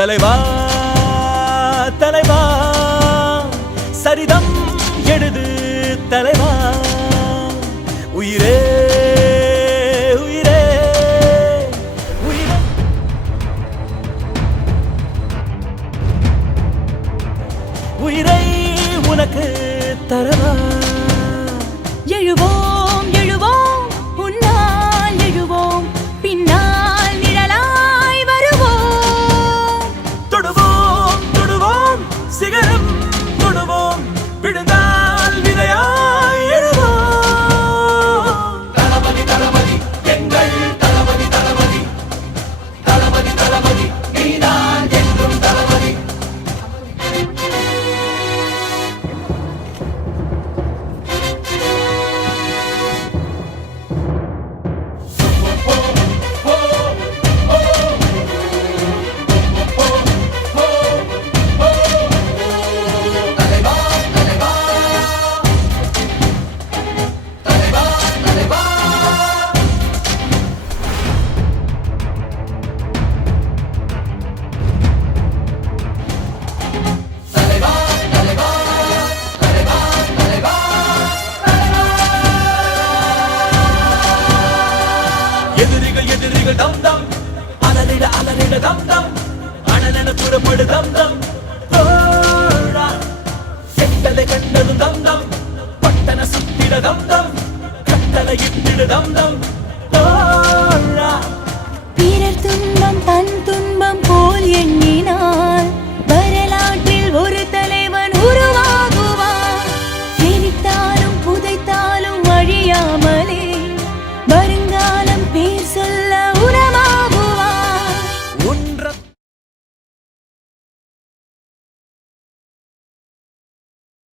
தலைவா தலைவா சரிதம் எழுது தலைவா உயிரே உயிரே உயிரே உயிரை உனக்கு தரவா எழுவோம் எழுவோம் உன்னால் எழுவோம் பின்னால் நிழலாய் வருவோம் தொடுவோம் தொடுவோம் சிகரம் தொடுவோம் விழுந்தால் விதையாய் எழுவோம் தளபதி தளபதி எங்கள் தளபதி தளபதி தளபதி தளபதி நீதான் என்றும் தளபதி எதிரிகள் எதிரிகள் தம் தம் அலறிட அலறிட தம் தம் அனலென புறப்படு தம் தம் தோழா கெட்டதை கண்டது தம் தம் பட்டன சுத்திட தம் தம் கட்டளை இட்டிடு தம் தம்